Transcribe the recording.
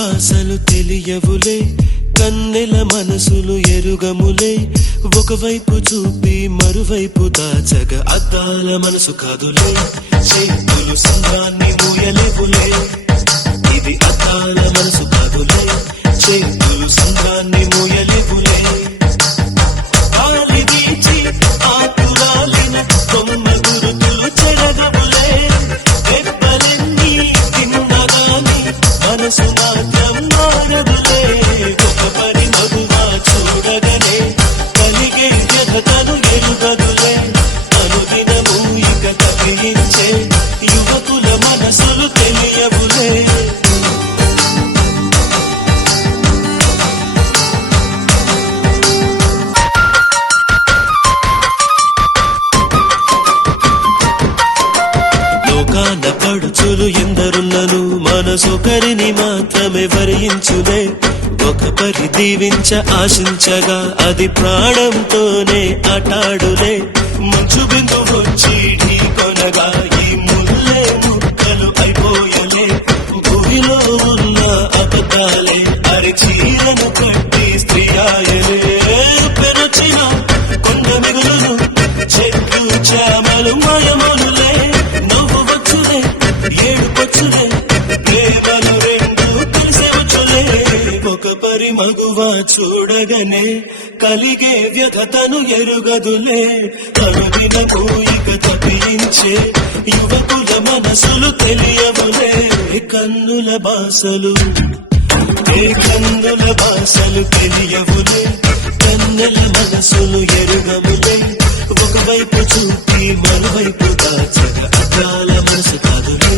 బాసలు తెలియవులే, కన్నెల మనసులు ఎరుగములే. ఒకవైపు చూపి మరువైపు దాచగ అద్దాల మనసు కాదులే, చేతులు సంద్రాన్ని మూయలేవులే. ఇది అద్దాల మనసు కాదులే, చేతులు సంద్రాన్ని మూయలేవులే. గాలి వీచి ఆకురాలిన కొమ్మ గురుతులు చెరగవులే. దెబ్బలెన్ని తిన్నగాని మనసు మాత్రం మారదులే. ఒక పరి మగువా చూడగనే కలిగే వ్యధతను ఎరుగదులే. అనుదినము ఇక తప్పించే యువకుల మనసులు తెలియవులే. లోకాన పడుచులు ఎందరున్నను మనసొకరిని మాత్రమే వరించునే. ఒక పరి దీవించ ఆశించగా అది ప్రాణంతోనే ఆటాడులే. మంచు బిందు వచ్చి ఢీ కొనగా ఈ ముల్లే ముక్కలు అయిపోయలే. భూమిలో ఉన్న అబద్ధాలే అరిచీలను కట్టి స్త్రీ ఆయలే. పెరచిన కొండ మిగులును చెట్లు చామలు మాయమోనులే. నవ్వు వచ్చులే ఏడుపచ్చులే, ప్రేమలు రెండు తెలిసే వచ్చులే. ఒక పరి మగువా చూడగనే కలిగే వ్యధతను ఎరుగదులే. అనుదినము ఇక తప్పించే యువకుల మనసులు తెలియవులే. కన్నుల బాసలు కన్నుల బాసలు తెలియవులే, కన్నెల మనసులు ఎరుగములే. ఒకవైపు చూపి మరువైపు దాచగ అద్దాల మనసు కాదులే,